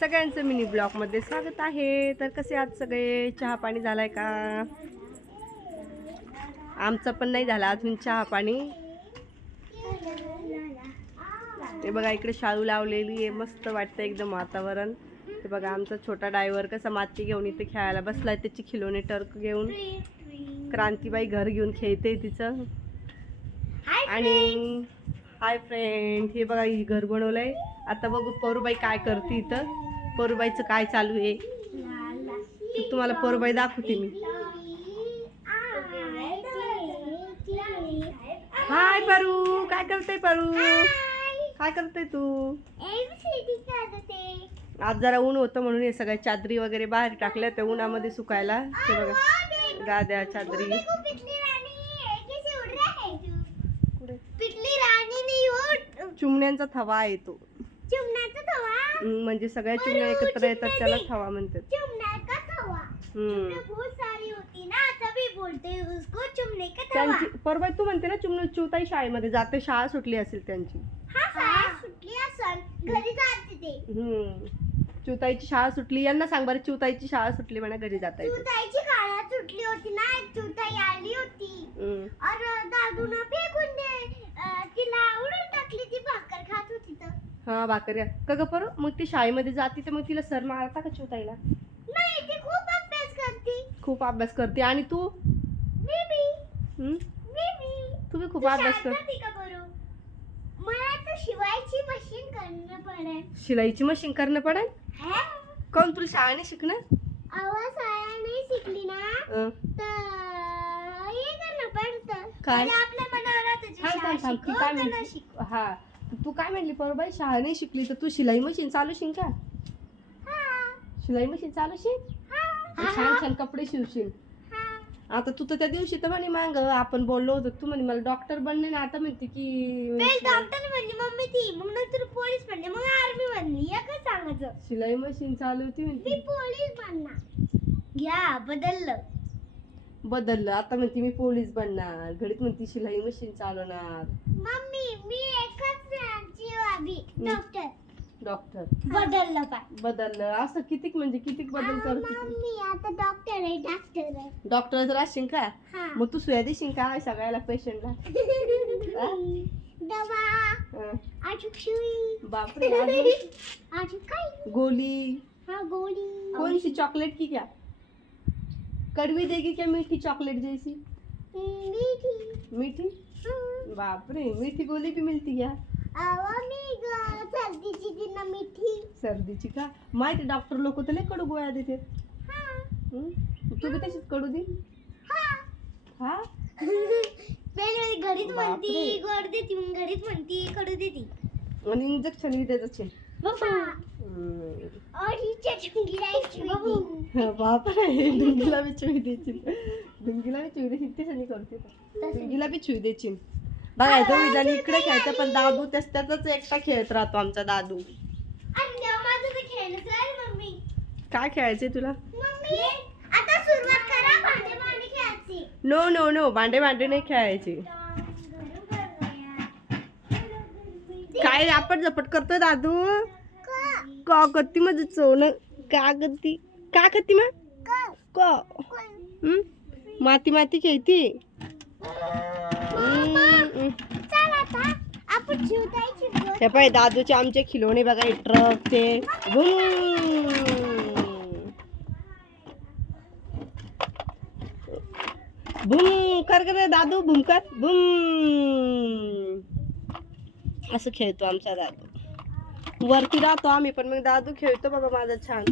सगळ्यांचं मिनी ब्लॉगमध्ये स्वागत आहे. तर कसे आज सगळे, चहा पाणी झालाय का? आमचं पण नाही झाला अजून चहा पाणी. ते बघा इकडे शाळू लावलेली आहे, मस्त वाटतं एकदम वातावरण. ते बघा आमचा छोटा ड्रायव्हर कसा माती घेऊन इथे खेळायला बसलाय, त्याची खिलोने टर्क घेऊन. क्रांतीबाई घर घेऊन खेळते तिचं. आणि हाय फ्रेंड, हे बघा ही घर बनवलंय. आता बघू परूबाई काय करते इथं. परूबाईचं काय चालू आहे तुम्हाला परूबाई दाखवते मी. हाय परू, काय करते परू? काय करते तू? आज जरा ऊन होतं म्हणून हे सगळ्या चादरी वगैरे बाहेर टाकल्या त्या उन्हामध्ये सुकायला. ते बघा गाद्या चादरी. चिमण्यांचा थवा आहे तो. म्हणजे सगळ्या चिमण्या एकत्र येतात त्याला थवा म्हणतात. त्यांची परवा तू म्हणते ना चिमणी चिवताई शाळेमध्ये जाते, शाळा सुटली असेल त्यांची. चिवताईची शाळा सुटली. यांना सांग बरं, चिवताईची शाळा सुटली म्हणा, घरी जाता येते. चिवताईची शाळा सुटली होती ना, चिवताई आली होती और दादूने फेकून तिला उडून टाकली. ती भाकर खात होती तर. हा भाकऱ्या का ग पर मग ती शाळेमध्ये जाते तर मग तिला सर मारता का चिवताईला? नाही, ती खूप अभ्यास करते. खूप अभ्यास करते. आणि तू? तुम्ही खूप अभ्यास कर. मला तर शिवायची मशीन करणं पडेल. शिलाईची मशीन करणं पडेल. कोण तुला शाळा नाही शिकणार? आवाज शाळा नाही शिकली ना तर हे करणं पडतं. काय? आपल्या मनावर हा तू काय म्हणली परबाई, शाळा नाही शिकली तर तू शिलाई मशीन चालू शिक का? शिलाई मशीन चालू शिक. छान छान कपडे शिवशील. आता तू तर त्या दिवशी तर म्हणे मांग आपण बोललो होतो, तू म्हणे मला डॉक्टर बनणे ना, आता म्हणते की डॉक्टर म्हणली मम्मी ती, मग नंतर पोलीस म्हणले, मग आर्मी म्हणली. एकच सांगायचं, शिलाई मशीन चालू होती म्हणते. मी पोलीस बनणार. घ्या बदललं आता म्हणते मी पोलीस बनणार. घडीत म्हणते शिलाई मशीन चालवणार. मम्मी मी एकच डॉक्टर बदललं असं कितीक म्हणजे कितीक बदल करते. मम्मी आता डॉक्टर आहे. डॉक्टर जर असशील का मग तू सुया देशील का सगळ्याला पेशंटला? दवा सुई. बापरे. काय गोली. गोली. कौन सी चॉकलेट की क्या? कड़वी देगी क्या मीठी चॉकलेट जैसी? मीठी. बापरे, मीठी गोली भी मिलती क्या? सर्दीची का? माहिती डॉक्टर लोक तर लय कडू गोळ्या देते. तू बी तशीच कडू दे. हा घरीच म्हणती गोड देती, घरीच म्हणती कडू देती. आणि इंजेक्शन बी द्यायचं. बापरे, डुंगीला बी चुई द्यायची. त्याच्याने करते. डुंगीला बी चुई द्यायची. बघा दोघी जण इकडे खेळते पण दादू त्याच एकटा खेळत राहतो आमचा दादू. काय खेळायचे तुला? आता सुरुवात करा भांडे खेळायची. नो भांडे नाही खेळायचे. काय आपट झपट करतोय दादू? का करती माझं चोन? का करती माती खेळती. हे पाय दादूचे आमचे खिलोणे बघा, हे ट्रक ते भूम कर दादू, भूम कर भूम. असं खेळतो आमचा दादू. वरती राहतो आम्ही पण मग दादू खेळतो बघा माझा छान.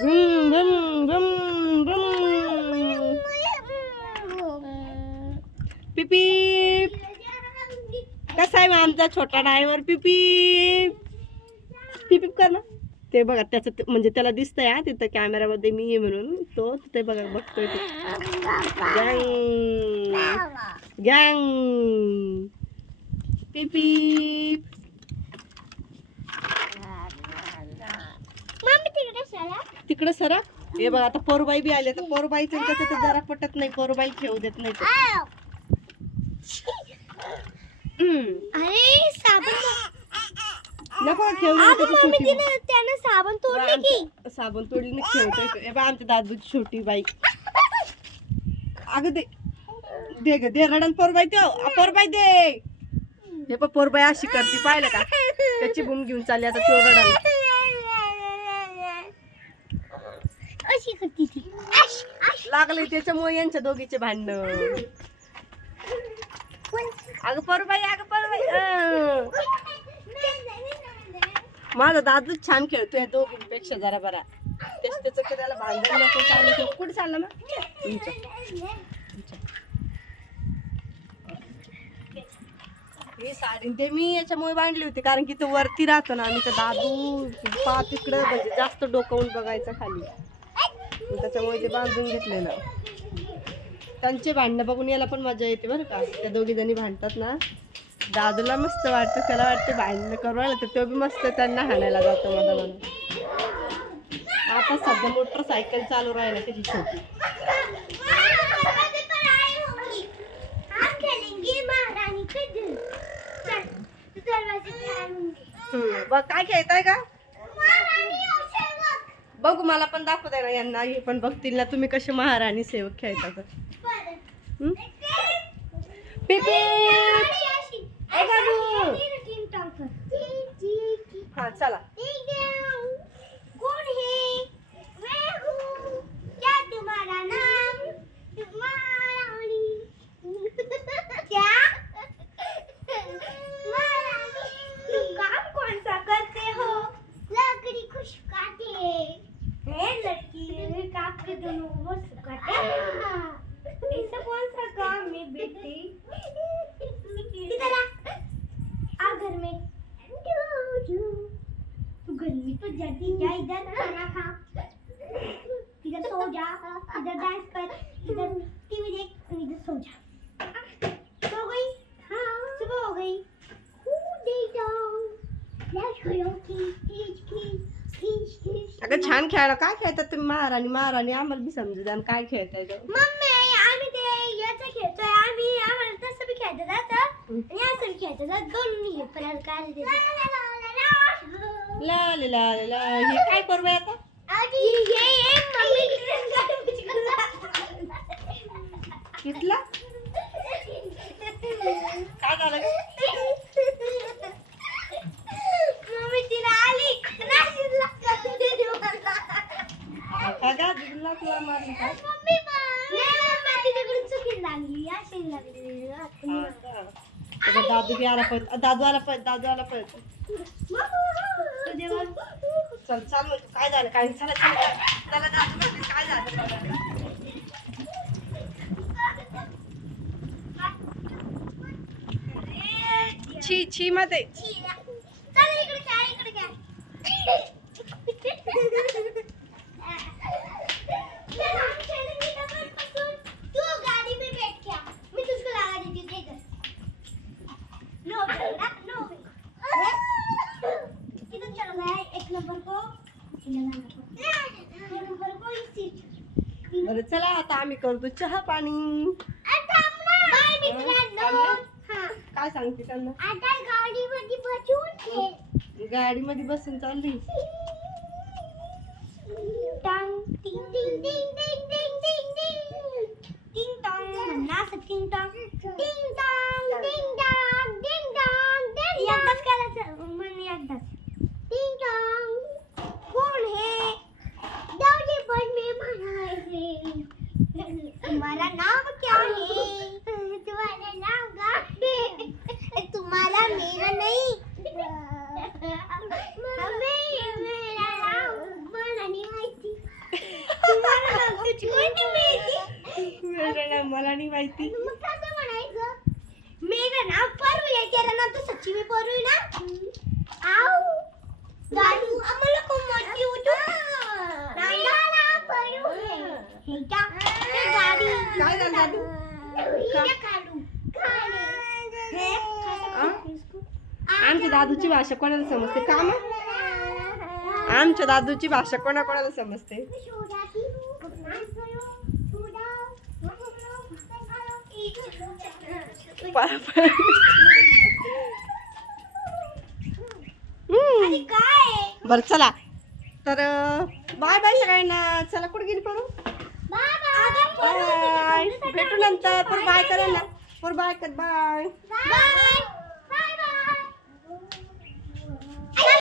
भूम भूम भूम भूम. पिपी कसा आहे आमचा छोटा ड्रायव्हर? पिपी कर ना. ते बघा त्याचं म्हणजे त्याला दिसतंय हा तिथं कॅमेरामध्ये मी आहे म्हणून. तो ते बघा बघतोय ते. गँग पिपी. तिकडे सरा. हे बघा आता पोरबाई बी आले. तर पोरबाई त्याचं तर जरा पटत नाही, पोरबाई खेळू देत नाही. अरे साबण नको खेळू नको त्याची छोटी त्यानं साबण तोडली की साबण तोडली ना खेळतोय बा आमच्या दादूची छोटी बाईक अगं दे दे ग दे रडण पोरबाई ते पोरबाई दे हे पण पोरबाई अशी करते पाहिलं का त्याची बूम घेऊन चालली आता तो रडण अशी करती ती लागले त्याच्यामुळे यांच्या दोघीचे भांडण अगं पोरबाई माझा दादूच छान खेळतोय या दोघींपेक्षा जरा बरा त्याचं त्याला भांडण नको चाललं कुठे चाललं ना ही साडी ते मी याच्यामुळे बांधली होती कारण की तो वरती राहतो ना आणि तर दादू पाच इकडं म्हणजे जास्त डोकावून बघायचं खाली त्याच्यामुळे ते बांधून घेतलेलं त्यांचे भांडणं बघून याला पण मजा येते बरं का त्या दोघी जणी भांडतात ना दादूला मस्त वाटतं त्याला वाटतं भांडणं करू राहिलं तर तो बी मस्त त्यांना हाणायला जातो मला म्हणून आता सध्या मोटरसायकल चालू राहिला त्याची छोटी बघ काय खेळताय का बघू मला पण दाखवताय ना यांना हे पण बघतील ना तुम्ही कसे महाराणी सेवक खेळता तर हा चला कौन है मैं हूँ क्या तुम्हारा नाम महारानी क्या महारानी तुम काम कौन सा करते हो लकड़ी को सुखाते हैं लड़की काम के दोनों वो सुखाते ऐसा कौन सा काम है बेटी इधर आ घर में तू गर्मी तो जाती क्या इधर खाना खा इधर सो जा इधर डांस कर इधर टीवी देख इधर सो जा सो गई हाँ सुबह हो गई अगं छान खेळायला काय खेळतात तुम्ही महाराणी महाराणी आम्हाला बी समजू द्या काय खेळताय मम्मी आम्ही ते याचं खेळतोय आम्हाला तसं बी खेळतात आता आणि असं बी खेळतात दोन्ही पण काय ला ला ला ला हे काय करू आता कितला काय झालं मम्मी तिला आली नाशिकला का तुला तुला मारून काय मम्मी तिच्याकडून चुकी लागली अशी लागली दादू बी आला पळत दादू आला पळत चल चाल मग काय झालं काय चला चला दादू काय झालं छी छी मध्ये चल इकडे काय तू गाड़ी में बैठ क्या मैं तुझको लगा देती हूँ इधर नो बेटा नो किधर चल रहा है एक नंबर को इस सीट बरं चला आता आम्ही करतो चहा पाणी बाय मित्रांनो काय सांगते त्यांना आता गाडीमध्ये बसून गाडीमध्ये बसून चालली टांग टिंग टिंग टिंग टिंग टिंग टिंग टिंग टिंग टॉंग म्हणा असं टिंग टॉंग टिंग टॉंग टिंग टॉंग टिंग टॉंग टिंग एकदाच करायचं म्हण एकदाच टिंग टॉंग कोण हे जाऊदे पण मी म्हणायचे तुम्हारा नाम क्या है तुम्हारा नाम क्या है तुम्हारा मेरा नहीं हमें मेरा नाम मला नाही माहिती तुम्हाला नाम तुझको नाही माहिती मेरा नाम मला नाही माहिती मग कसं म्हणायचं मेरा नाम परू आहे तेरा नाम तो सच्ची में परू है ना आओ दादू आम्हाला कोण माहिती होतं माझा नाम परू है हे का ते गाडी काय झालं दादू हिने काढू हे आमच्या दादूची भाषा कोणाला समजते का मग आमच्या दादूची भाषा कोणाकोणाला समजते आणि काय बरं चला तर बाय बाय सगळ्यांना. चला कुठे गेली परू? बाय बाय भेटू नंतर. पर बाय करा ना. पर बाय कर. बाय.